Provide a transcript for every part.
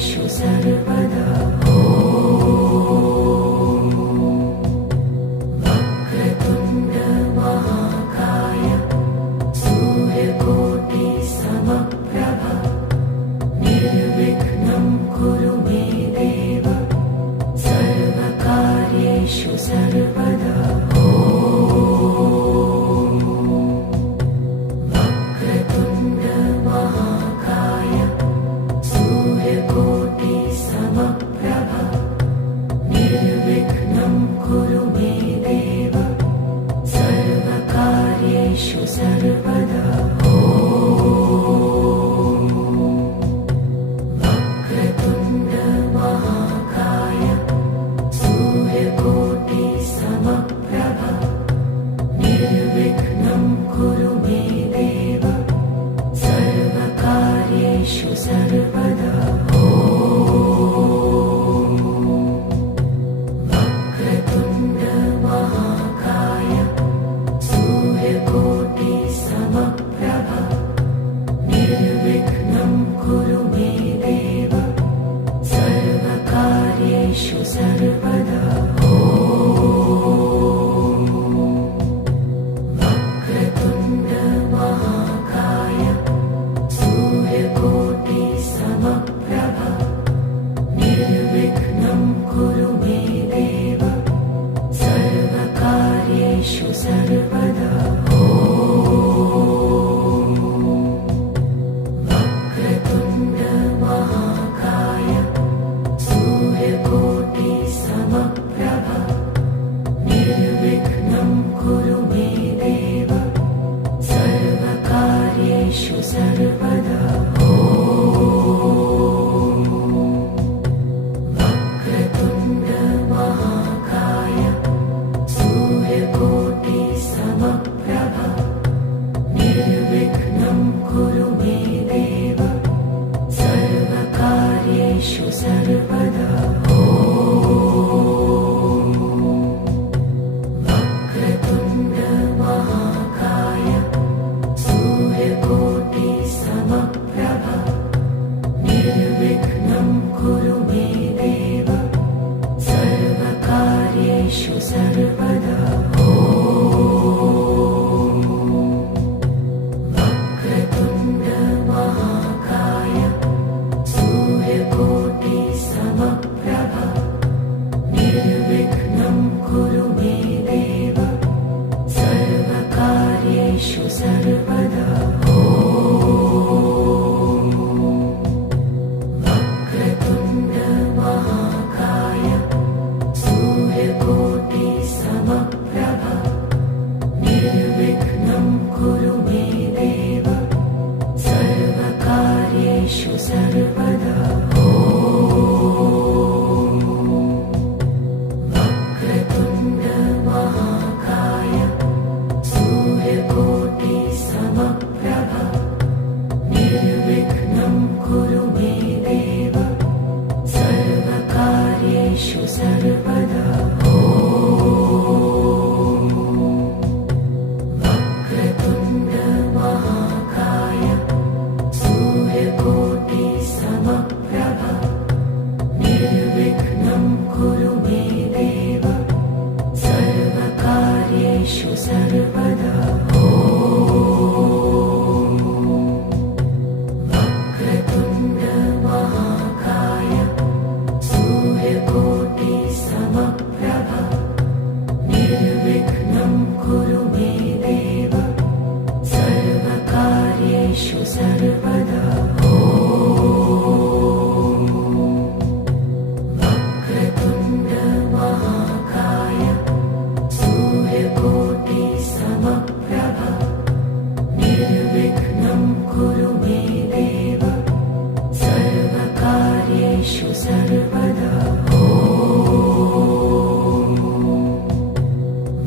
कार्येषु सर्वदा वक्रतुण्ड महाकाय सूर्यकोटिसमप्रभ निर्विघ्नं कुरु मे देव सर्वकार्येषु सर्वदा वक्रतुण्ड महाकाय सूर्यकोटिसमप्रभ निर्विघ्नं कुरु मे देव सर्वकार्येषु सर्वदा वक्रतुण्ड महाकाय सूर्यकोटिसमप्रभ निर्विघ्नं कुरु मे देव सर्वकार्येषु सर्वदा वक्रतुण्ड महाकाय सूर्यकोटिसमप्रभ निर्विघ्नं कुरु मे देव सर्वकार्येषु सर्वदा वक्रतुण्ड महाकाय सूर्यकोटिसमप्रभ निर्विघ्नं कुरु मे देव सर्वकार्येषु सर्वदा वक्रतुण्ड महाकाय सूर्यकोटिसमप्रभ निर्विघ्नं कुरु मे देव सर्वकार्येषु सर्वदा वक्रतुण्ड महाकाय सूर्यकोटिसमप्रभ निर्विघ्नं कुरु मे देव सर्वकार्येषु सर्वदा वक्रतुण्ड महाकाय सूर्यकोटिसमप्रभ निर्विघ्नं कुरु मे देव सर्वकार्येषु सर्वदा वक्रतुण्ड महाकाय सूर्यकोटिसमप्रभ निर्विघ्नं कुरु मे देव सर्वकार्येषु सर्वदा वक्रतुण्ड महाकाय सूर्यकोटिसमप्रभ निर्विघ्नं कुरु मे देव सर्वकार्येषु सर्वदा वक्रतुण्ड महाकाय सूर्यकोटिसमप्रभ निर्विघ्नं कुरु मे देव सर्वकार्येषु सर्वदा वक्रतुण्ड महाकाय सूर्यकोटिसमप्रभ निर्विघ्नं कुरु मे देव सर्वकार्येषु सर्वदा वक्रतुण्ड महाकाय सूर्यकोटिसमप्रभ निर्विघ्नं कुरु मे देव सर्वकार्येषु सर्वदा वक्रतुण्ड महाकाय सूर्यकोटिसमप्रभ निर्विघ्नं कुरु मे देव सर्वकार्येषु सर्वदा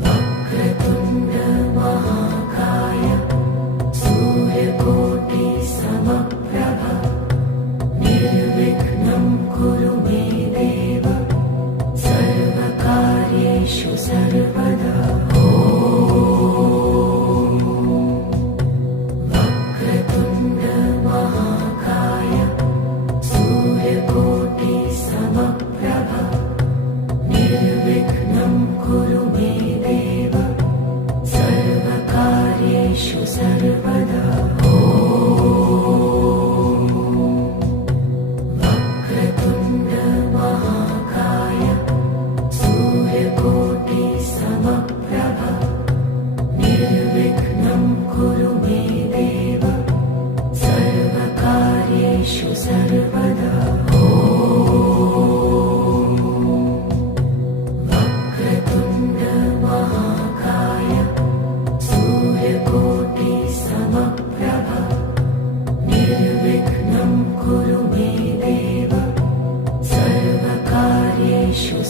वक्रतुण्ड महाकाय सूर्यकोटिसमप्रभ निर्विघ्नं कुरु मे देव सर्वकार्येषु सर्वदा वक्रतुण्ड महाकाय सूर्यकोटिसमप्रभ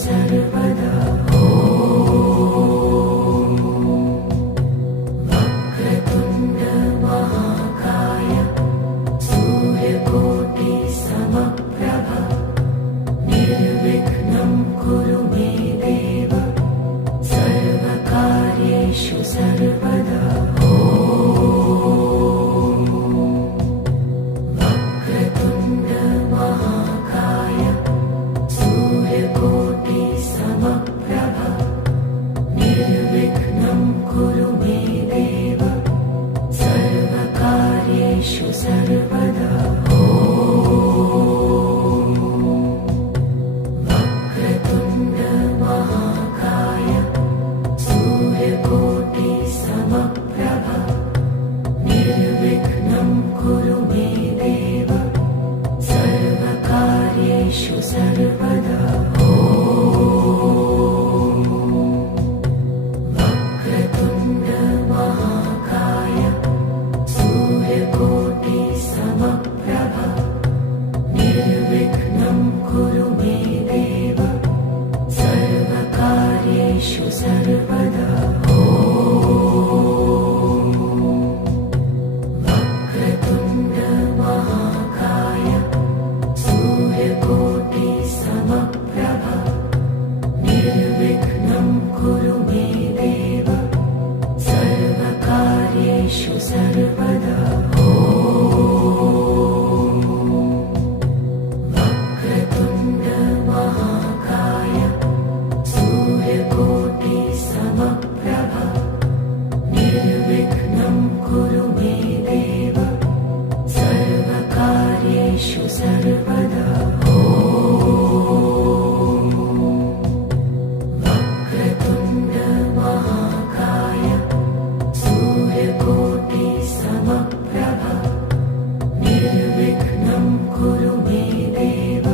सर्वदा वक्रतुण्ड महाकाय सूर्यकोटि समप्रभ निर्विघ्नं कुरु मे देव सर्वकार्येषु सर्वदा वक्रतुण्ड महाकाय सूर्यकोटि समप्रभ निर्विघ्नं कुरु मे देव सर्वकार्येषु सर्वदा वक्रतुण्ड महाकाय सूर्यकोटि समप्रभ निर्विघ्नं कुरु मे देव सर्वकार्येषु सर्वदा वक्रतुण्ड महाकाय सूर्यकोटि समप्रभ निर्विघ्नं कुरु मे देव सर्वकार्येषु सर्वदा वक्रतुण्ड महाकाय सूर्यकोटि समप्रभ निर्विघ्नं कुरु मे देव सर्वकार्येषु सर्वदा वक्रतुण्ड महाकाय सूर्यकोटि समप्रभ निर्विघ्नं कुरु मे देव सर्वकार्येषु सर्वदा वक्रतुण्ड महाकाय सूर्यकोटि समप्रभ निर्विघ्नं कुरु मे देव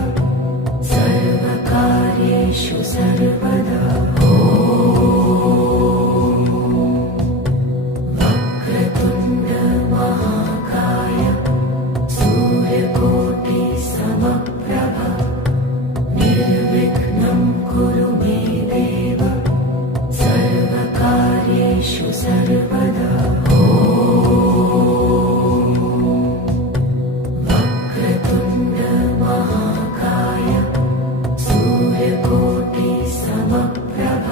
सर्वकार्येषु सर्वदा वक्रतुण्ड महाकाय सूर्यकोटि समप्रभ निर्विघ्नं कुरु मे देव सर्वकार्येषु सर्वदा वक्रतुण्ड महाकाय सूर्यकोटि समप्रभ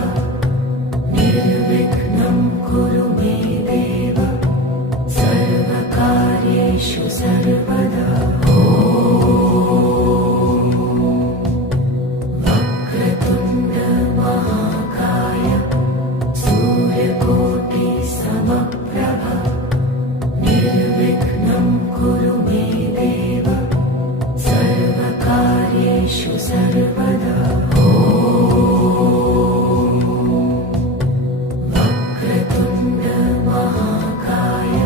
निर्विघ्नं कुरु मे देव सर्वकार्येषु सर्वदा वक्रतुण्ड महाकाय सूर्यकोटि समप्रभ निर्विघ्नं कुरु मे देव सर्वकार्येषु सर्वदा वक्रतुण्ड महाकाय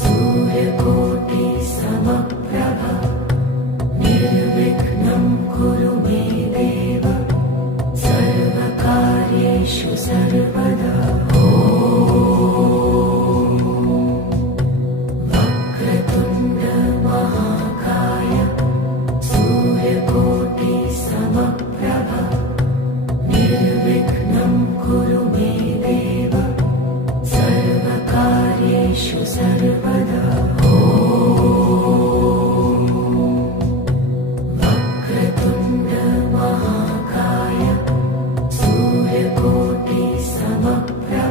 सूर्यकोटि समप्रभ निर्विघ्नं कुरु मे देव सर्वकार्येषु सर्वदा वक्रतुण्ड महाकाय सूर्यकोटि समप्रभ निर्विघ्नं कुरु मे देव सर्वकार्येषु सर्वदा वक्रतुण्ड महाकाय सूर्यकोटि समप्रभ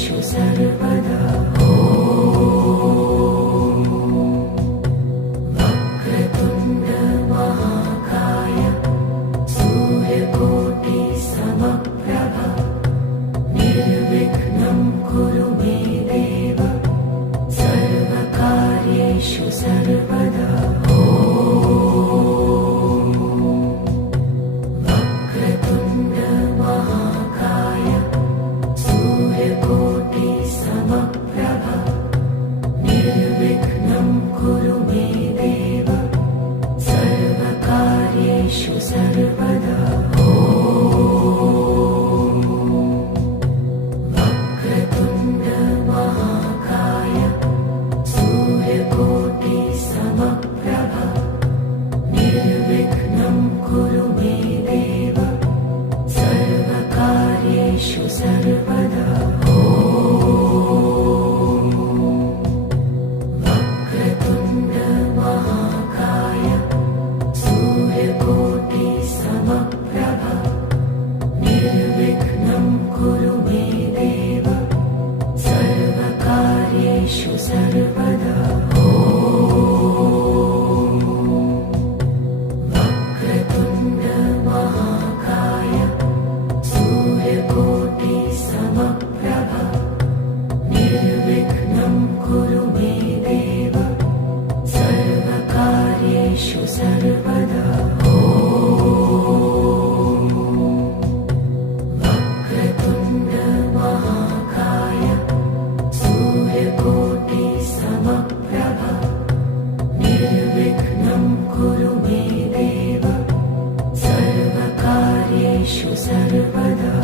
कार्येषु सर्वदा वक्रतुण्ड महाकाय सूर्यकोटिसमप्रभ निर्विघ्नं कुरु मे देव सर्वकार्येषु सर्वदा वक्रतुण्ड महाकाय सूर्यकोटिसमप्रभ निर्विघ्नं कुरु मे देव सर्वकार्येषु सर्वदा वक्रतुण्ड महाकाय सूर्यकोटिसमप्रभ निर्विघ्नं कुरु मे देव सर्वकार्येषु सर्वदा वक्रतुण्ड महाकाय सूर्यकोटिसमप्रभ निर्विघ्नं कुरु मे देव सर्वकार्येषु सर्वदा वक्रतुण्ड महाकाय सूर्यकोटिसमप्रभ निर्विघ्नं कुरु मे देव सर्वकार्येषु सर्वदा वक्रतुण्ड महाकाय सूर्यकोटिसमप्रभ निर्विघ्नं कुरु मे देव सर्वकार्येषु सर्वदा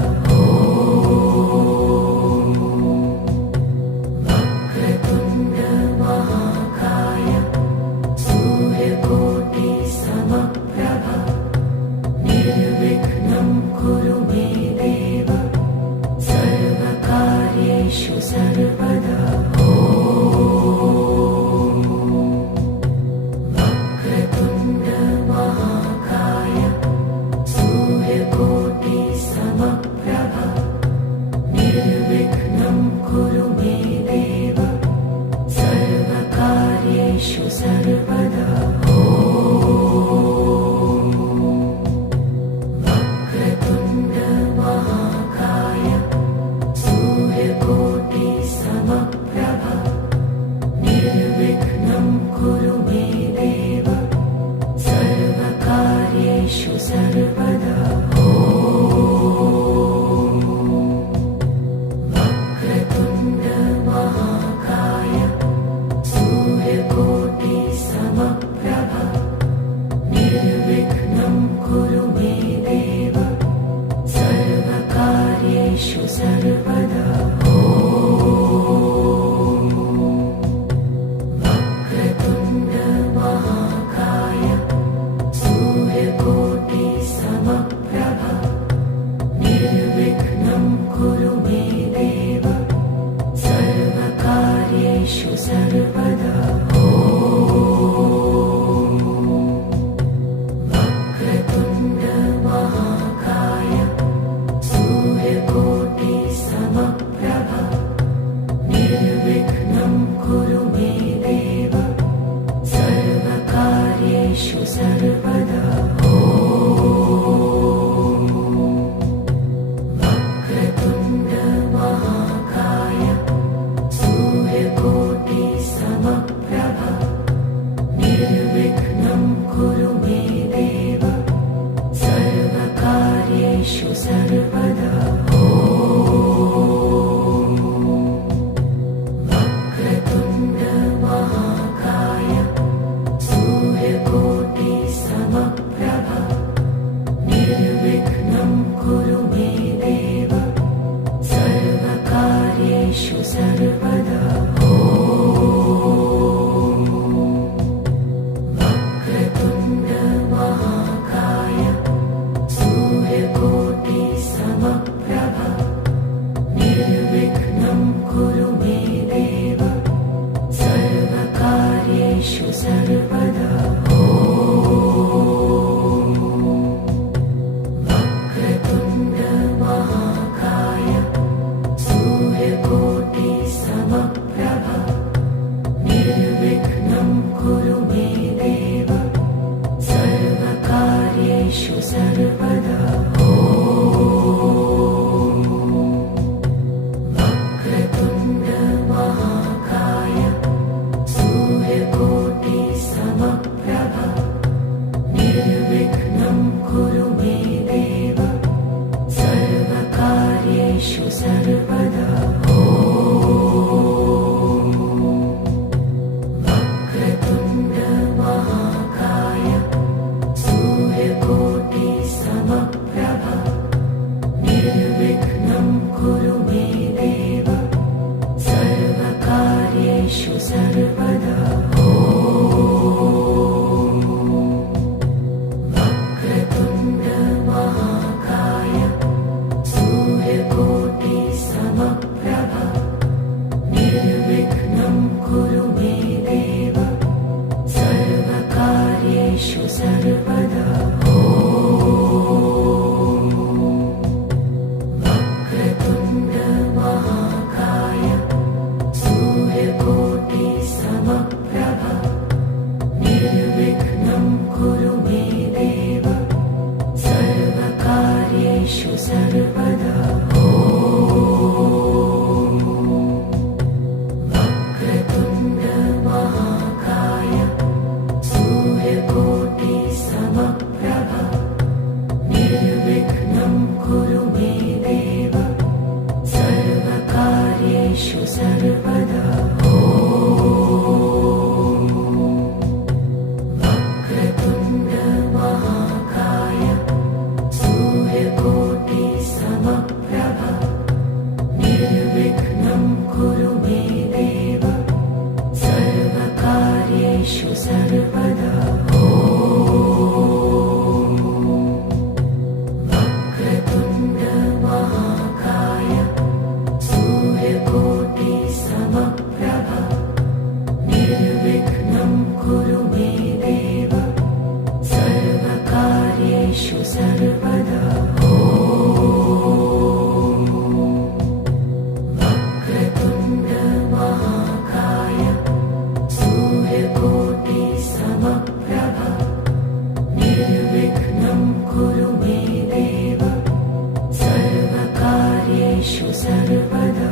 वक्रतुण्ड महाकाय सूर्यकोटिसमप्रभ निर्विघ्नं कुरु मे देव सर्वकार्येषु सर्वदा वक्रतुण्ड महाकाय सूर्यकोटिसमप्रभ निर्विघ्नं कुरु मे देव सर्वकार्येषु सर्वदा वक्रतुण्ड महाकाय सूर्यकोटिसमप्रभ निर्विघ्नं कुरु मे देव सर्वकार्येषु सर्वदा वक्रतुण्ड महाकाय सूर्यकोटिसमप्रभ निर्विघ्नं कुरु मे देव सर्वकार्येषु सर्वदा वक्रतुण्ड महाकाय सूर्यकोटिसमप्रभ निर्विघ्नं कुरु मे देव सर्वकार्येषु सर्वदा वक्रतुण्ड महाकाय सूर्यकोटिसमप्रभ निर्विघ्नं कुरु मे देव सर्वकार्येषु सर्वदा वक्रतुण्ड महाकाय सूर्यकोटिसमप्रभ निर्विघ्नं कुरु मे देव सर्वकार्येषु सर्वदा वक्रतुण्ड महाकाय सूर्यकोटिसमप्रभ निर्विघ्नं कुरु मे देव सर्वकार्येषु सर्वदा वक्रतुण्ड महाकाय सूर्यकोटिसमप्रभ निर्विघ्नं कुरु मे देव सर्वकार्येषु सर्वदा वक्रतुण्ड महाकाय सूर्यकोटिसमप्रभ समप्रभ निर्विघ्नं कुरु मे देव सर्वकार्येषु सर्वदा वक्रतुण्ड महाकाय सूर्यकोटिसमप्रभ निर्विघ्नं कुरु मे देव सर्वकार्येषु सर्वदा वक्रतुण्ड महाकाय सूर्यकोटिसमप्रभ निर्विघ्नं कुरु मे देव सर्वकार्येषु सर्वदा वक्रतुण्ड महाकाय सूर्यकोटिसमप्रभ निर्विघ्नं कुरु मे देव सर्वकार्येषु सर्वदा वक्रतुण्ड महाकाय सूर्यकोटिसमप्रभ निर्विघ्नं कुरु मे देव सर्वकार्येषु सर्वदा वक्रतुण्ड महाकाय सूर्यकोटिसमप्रभ निर्विघ्नं कुरु मे देव सर्वकार्येषु सर्वदा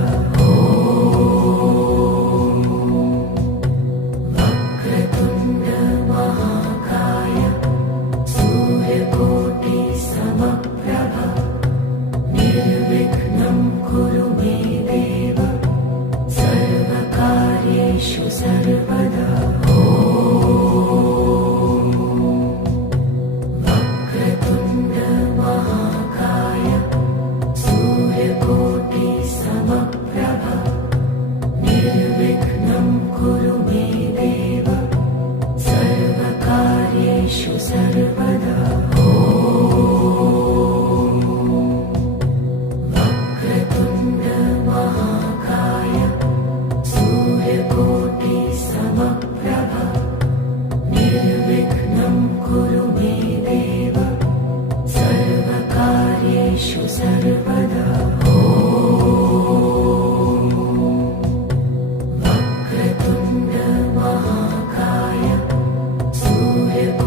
वक्रतुण्ड महाकाय सूर्यकोटिसमप्रभ निर्विघ्नं कुरु मे देव सर्वकार्येषु सर्वदा वक्रतुण्ड महाकाय सूर्यकोटिसमप्रभ निर्विघ्नं कुरु मे देव सर्वकार्येषु सर्वदा वक्रतुण्ड महाकाय सूर्यकोटिसमप्रभ निर्विघ्नं कुरु मे देव सर्वकार्येषु सर्वदा वक्रतुण्ड महाकाय सूर्यकोटिसमप्रभ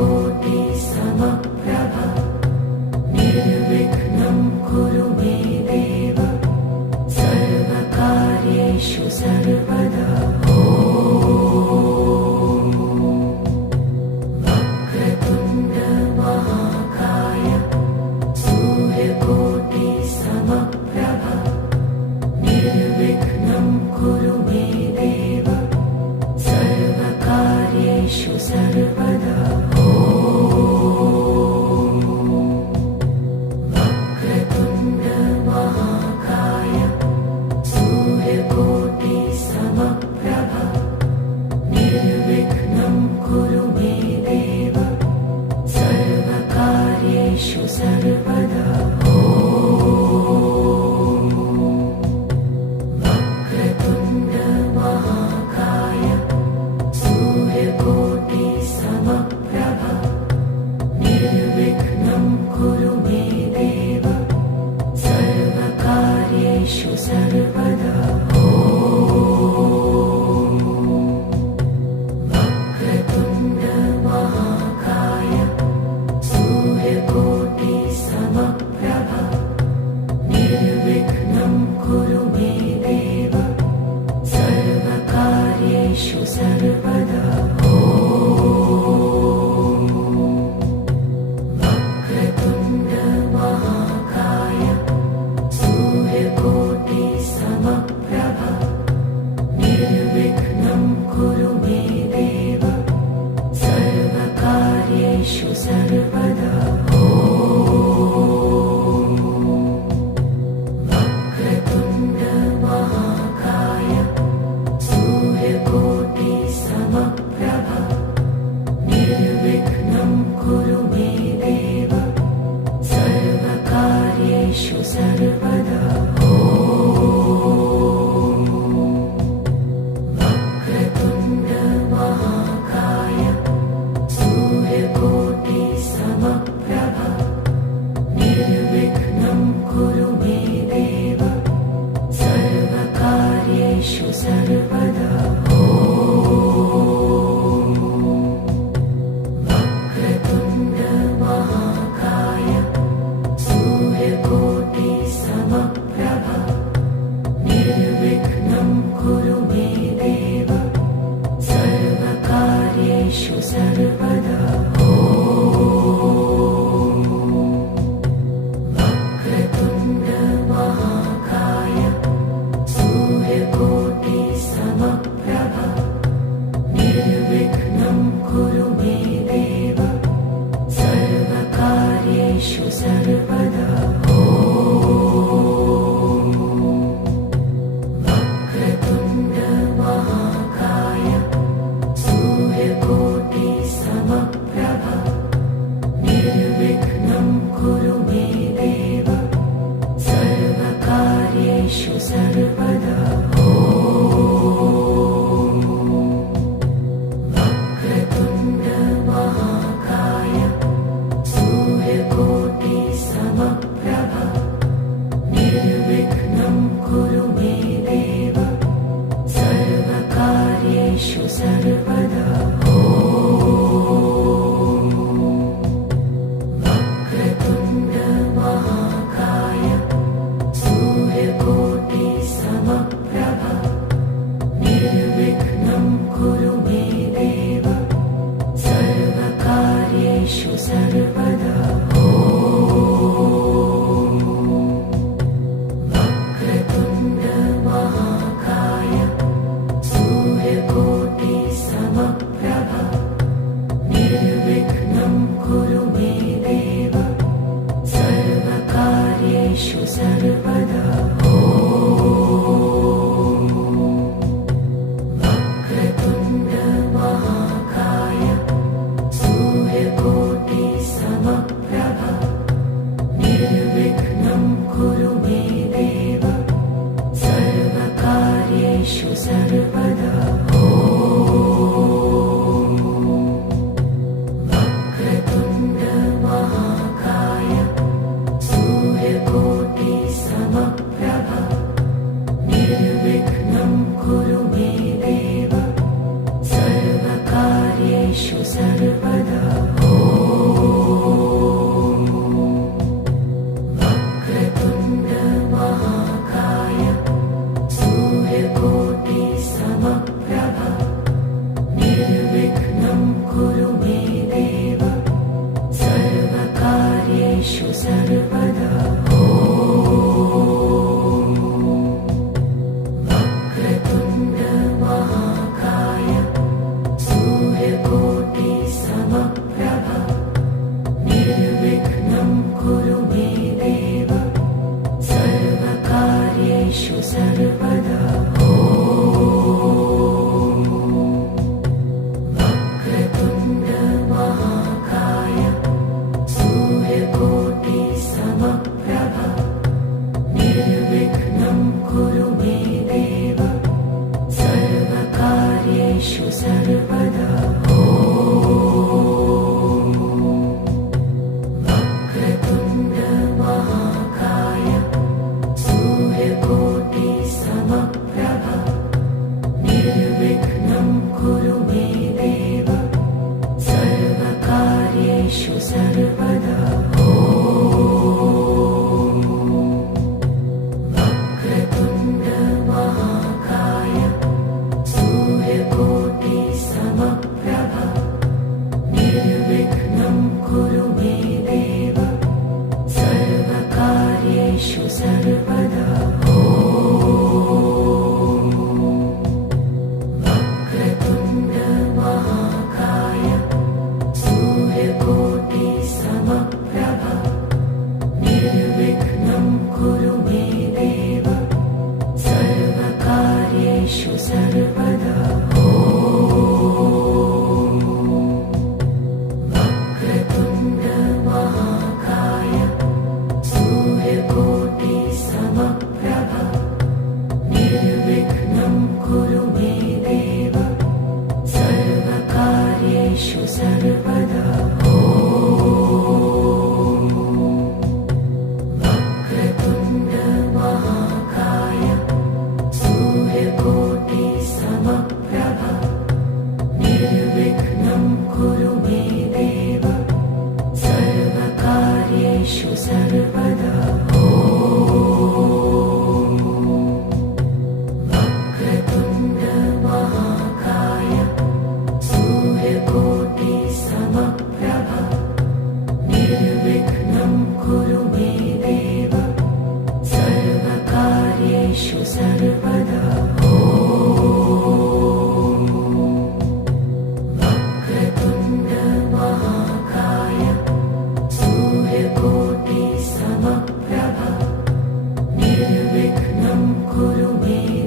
निर्विघ्नं कुरु मे देव सर्वकार्येषु सर्वदा वक्रतुण्ड महाकाय सूर्यकोटिसमप्रभ निर्विघ्नं कुरु मे देव सर्वकार्येषु सर्वदा वक्रतुण्ड महाकाय सूर्यकोटिसमप्रभ सर्वकार्येषु सर्वदा वक्रतुण्ड महाकाय सूर्यकोटिसमप्रभ निर्विघ्नं कुरु मे देव सर्वकार्येषु सर्वदा वक्रतुण्ड महाकाय सूर्यकोटिसमप्रभ निर्विघ्नं कुरु मे देव सर्वकार्येषु सर्वदा वक्रतुण्ड महाकाय सूर्यकोटिसमप्रभ निर्विघ्नं कुरु मे देव सर्वकार्येषु सर्वदा वक्रतुण्ड महाकाय सूर्यकोटिसमप्रभ निर्विघ्नं कुरु मे देव सर्वकार्येषु सर्वदा वक्रतुण्ड महाकाय सूर्यकोटिसमप्रभ निर्विघ्नं कुरु मे देव सर्वकार्येषु सर्वदा वक्रतुण्ड महाकाय सूर्यकोटिसमप्रभ निर्विघ्नं कुरु मे देव सर्वकार्येषु सर्वदा वक्रतुण्ड महाकाय सूर्यकोटिसमप्रभ निर्विघ्नं कुरु मे देव सर्वकार्येषु सर्वदा वक्रतुण्ड महाकाय सूर्यकोटिसमप्रभ निर्विघ्नं कुरु मे देव सर्वकार्येषु सर्वदा वक्रतुण्ड महाकाय सूर्यकोटिसमप्रभ निर्विघ्नं कुरु मे देव सर्वकार्येषु सर्वदा वक्रतुण्ड महाकाय सूर्यकोटिसमप्रभ निर्विघ्नं कुरु मे देव सर्वकार्येषु सर्वदा वक्रतुण्ड महाकाय सूर्यकोटिसमप्रभ निर्विघ्नं कुरु मे देव सर्वकार्येषु सर्वदा वक्रतुण्ड महाकाय सूर्यकोटिसमप्रभ निर्विघ्नं कुरु मे देव सर्वकार्येषु सर्वदा वक्रतुण्ड महाकाय सूर्यकोटिसमप्रभ निर्विघ्नं कुरु मे देव सर्वकार्येषु सर्वदा वक्रतुण्ड महाकाय सूर्यकोटिसमप्रभ निर्विघ्नं कुरु मे देव सर्वकार्येषु सर्वदा वक्रतुण्ड महाकाय सूर्यकोटिसमप्रभ निर्विघ्नं कुरु मे देव सर्वकार्येषु सर्वदा वक्रतुण्ड महाकाय सूर्यकोटिसमप्रभ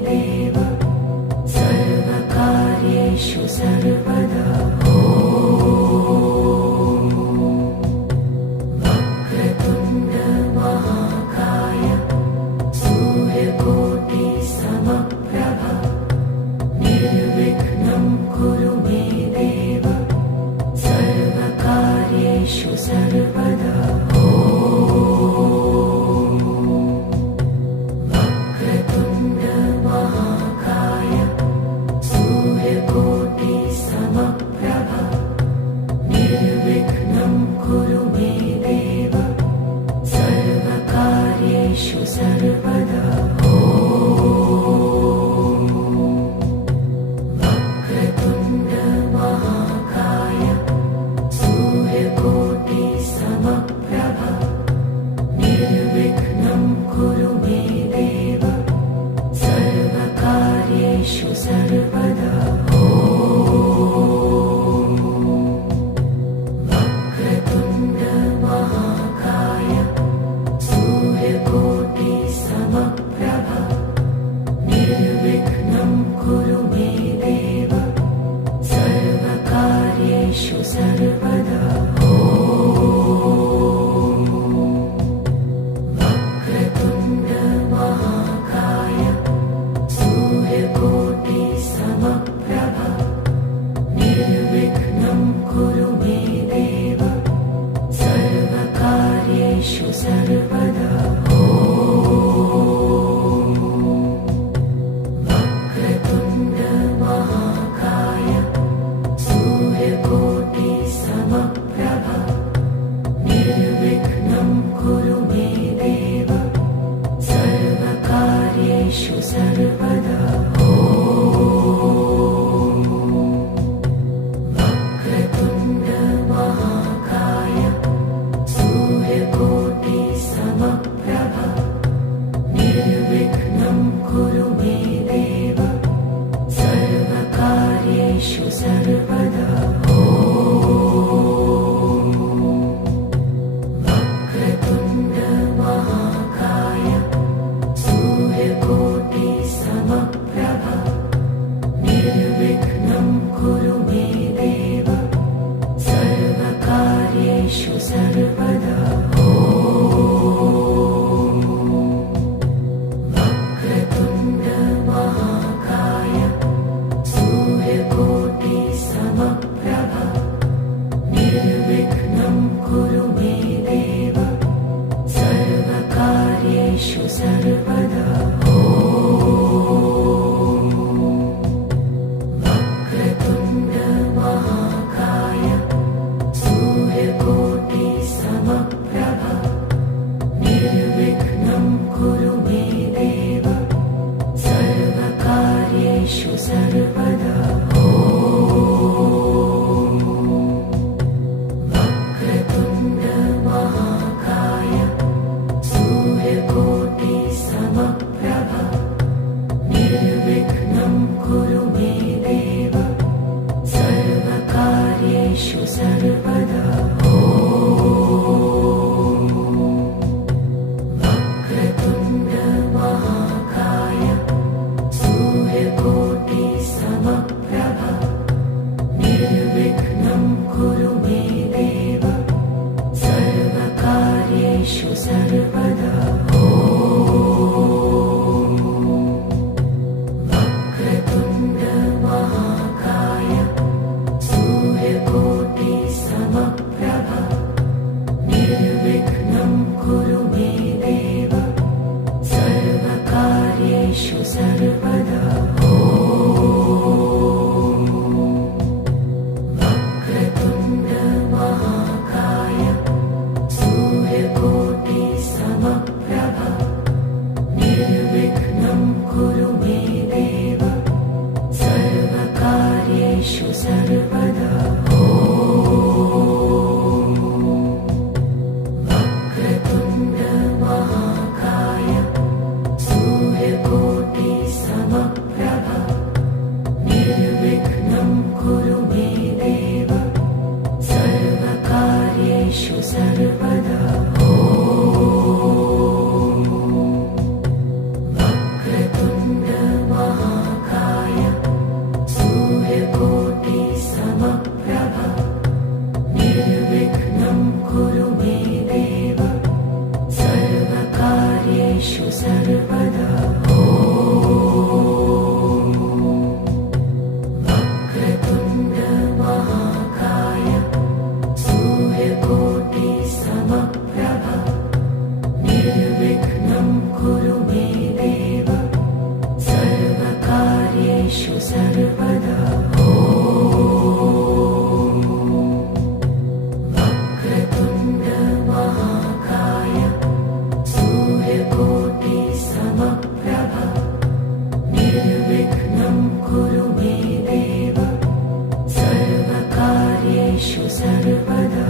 देव सर्वकार्येषु सर्वदा वक्रतुण्ड महाकाय सूर्यकोटि समप्रभ निर्विघ्नं कुरु मे देव सर्वकार्येषु सर्वदा वक्रतुण्ड महाकाय सूर्यकोटि समप्रभ निर्विघ्नं कुरु मे देव सर्वकार्येषु सर्वदा वक्रतुण्ड महाकाय सूर्यकोटि समप्रभ निर्विघ्नं कुरु मे देव सर्वकार्येषु सर्वदा वक्रतुण्ड महाकाय सूर्यकोटि समप्रभ निर्विघ्नं कुरु मे देव सर्वकार्येषु सर्वदा वक्रतुण्ड महाकाय सूर्यकोटि समप्रभ निर्विघ्नं कुरु मे देव सर्वकार्येषु सर्वदा वक्रतुण्ड महाकाय सूर्यकोटि समप्रभ निर्विघ्नं कुरु मे देव सर्वकार्येषु सर्वदा वक्रतुण्ड महाकाय सूर्यकोटि समप्रभ निर्विघ्नं कुरु मे देव सर्वकार्येषु सर्वदा वक्रतुण्ड महाकाय सूर्यकोटि समप्रभ निर्विघ्नं कुरु मे देव सर्वकार्येषु सर्वदा वक्रतुण्ड महाकाय सूर्यकोटि समप्रभ निर्विघ्नं कुरु मे देव सर्वकार्येषु सर्वदा वक्रतुण्ड महाकाय सूर्यकोटि समप्रभ निर्विघ्नं कुरु मे देव सर्वकार्येषु सर्वदा वक्रतुण्ड महाकाय सूर्यकोटि समप्रभ निर्विघ्नं कुरु मे देव सर्वकार्येषु सर्वदा वक्रतुण्ड महाकाय सूर्यकोटि समप्रभ कार्येषु सर्वदा वक्रतुण्ड महाकाय सूर्यकोटिसमप्रभ निर्विघ्नं कुरु मे देव सर्वकार्येषु सर्वदा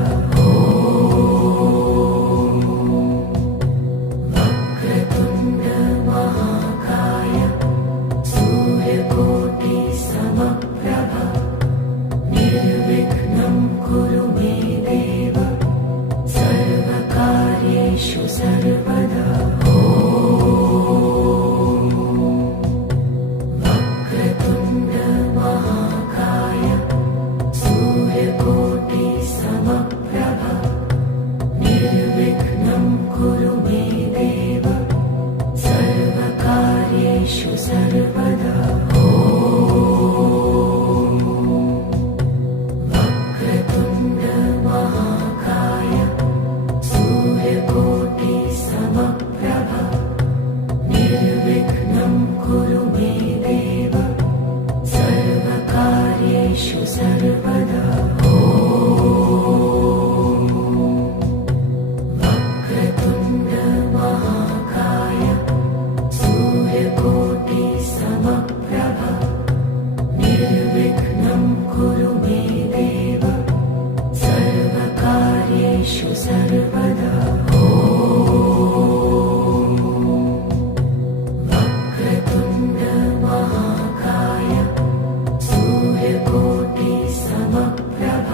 वक्रतुण्ड महाकाय सूर्यकोटिसमप्रभ निर्विघ्नं कुरु मे देव सर्वकार्येषु सर्वदा वक्रतुण्ड महाकाय सूर्यकोटिसमप्रभ निर्विघ्नं कुरु मे देव सर्वकार्येषु सर्वदा वक्रतुण्ड महाकाय सूर्यकोटिसमप्रभ निर्विघ्नं कुरु मे देव सर्वकार्येषु सर्वदा वक्रतुण्ड महाकाय सूर्यकोटिसमप्रभ निर्विघ्नं कुरु मे देव सर्वकार्येषु सर्वदा वक्रतुण्ड महाकाय सूर्यकोटिसमप्रभ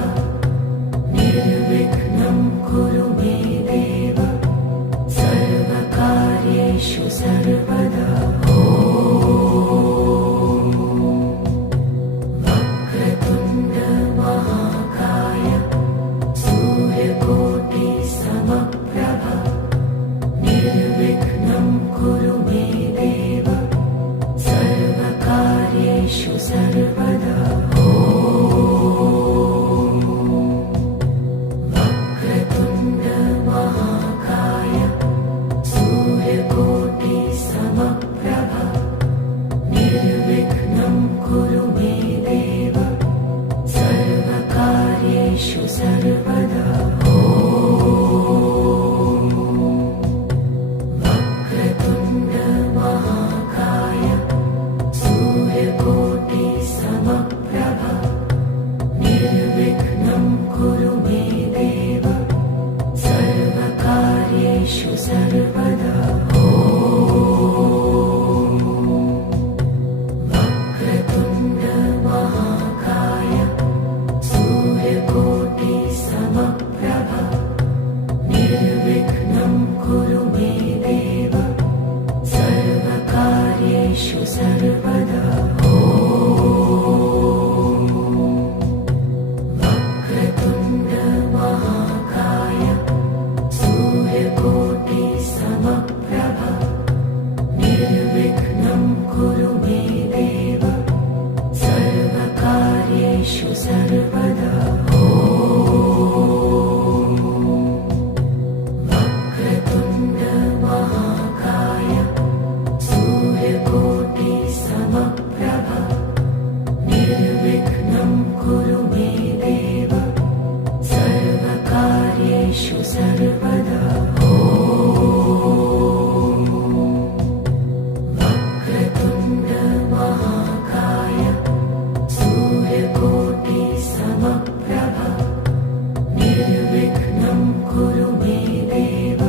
निर्विघ्नं कुरु मे देव सर्वकार्येषु सर्वदा वक्रतुण्ड महाकाय सूर्यकोटिसमप्रभ निर्विघ्नं कुरु मे देव सर्वकार्येषु सर्वदा वक्रतुण्ड महाकाय सूर्यकोटिसमप्रभ निर्विघ्नं कुरु मे देव सर्वकार्येषु सर्वदा वक्रतुण्ड महाकाय सूर्यकोटिसमप्रभ निर्विघ्नं कुरु मे देव सर्वकार्येषु सर्वदा वक्रतुण्ड महाकाय सूर्यकोटिसमप्रभ निर्विघ्नं कुरु मे देव सर्वकार्येषु सर्वदा वक्रतुण्ड महाकाय सूर्यकोटिसमप्रभ निर्विघ्नं कुरु मे देव सर्वकार्येषु सर्वदा वक्रतुण्ड महाकाय सूर्यकोटिसमप्रभ निर्विघ्नं कुरु मे देव सर्वकार्येषु सर्वदा वक्रतुण्ड महाकाय सूर्यकोटिसमप्रभ निर्विघ्नं कुरु मे देव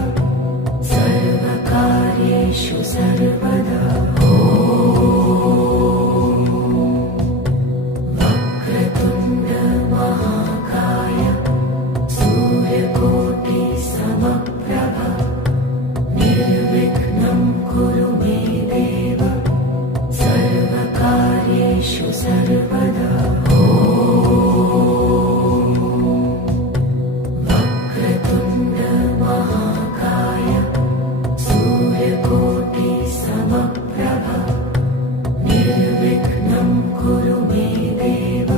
सर्वकार्येषु सर्वदा वक्रतुण्ड महाकाय सूर्यकोटिसमप्रभ निर्विघ्नं कुरु मे देव सर्वकार्येषु सर्वदा वक्रतुण्ड महाकाय सूर्यकोटिसमप्रभ निर्विघ्नं कुरु मे देव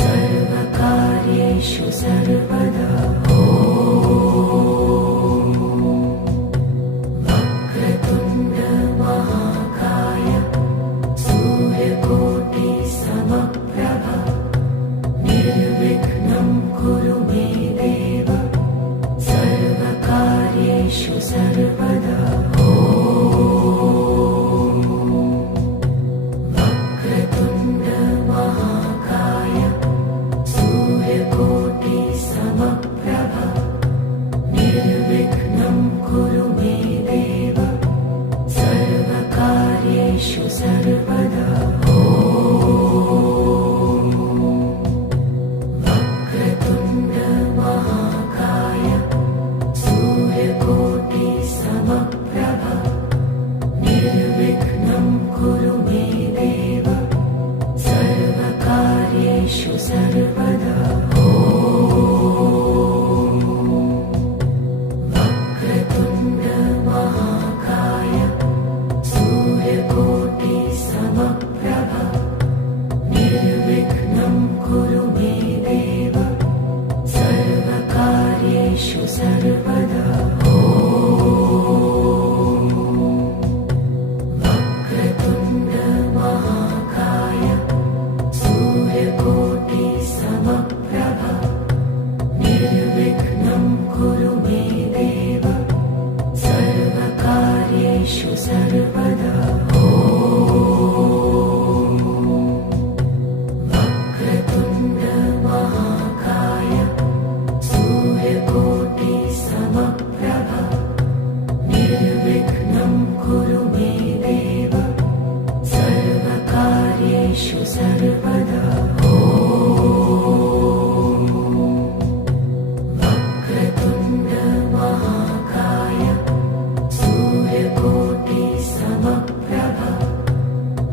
सर्वकार्येषु सर्वदा वक्रतुण्ड महाकाय सूर्यकोटिसमप्रभ देव सर्वकार्येषु सर्वदा वक्रतुण्ड महाकाय सूर्यकोटिसमप्रभ निर्विघ्नं कुरु मे देव सर्वकार्येषु सर्वदा वक्रतुण्ड महाकाय सूर्यकोटिसमप्रभ निर्विघ्नं कुरु मे देव सर्वकार्येषु सर्वदा वक्रतुण्ड महाकाय सूर्यकोटिसमप्रभ निर्विघ्नं कुरु मे देव सर्वकार्येषु सर्वदा वक्रतुण्ड महाकाय सूर्यकोटिसमप्रभ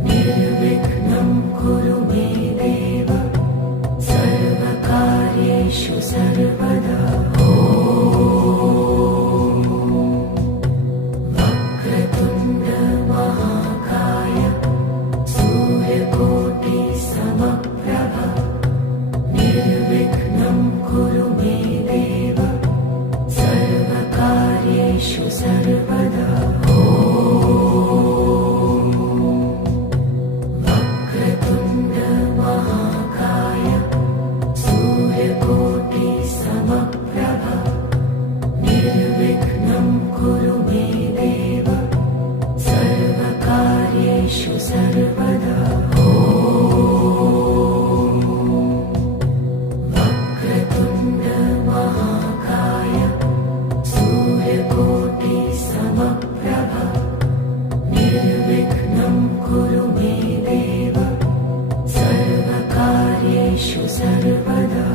निर्विघ्नं कुरु मे देव सर्वकार्येषु सर्वदा वक्रतुण्ड महाकाय सूर्यकोटिसमप्रभ निर्विघ्नं कुरु मे देव सर्वकार्येषु सर्वदा वक्रतुण्ड महाकाय सूर्यकोटिसमप्रभ निर्विघ्नं कुरु मे देव सर्वकार्येषु सर्वदा वक्रतुण्ड महाकाय सूर्यकोटिसमप्रभ निर्विघ्नं कुरु मे देव सर्वकार्येषु सर्वदा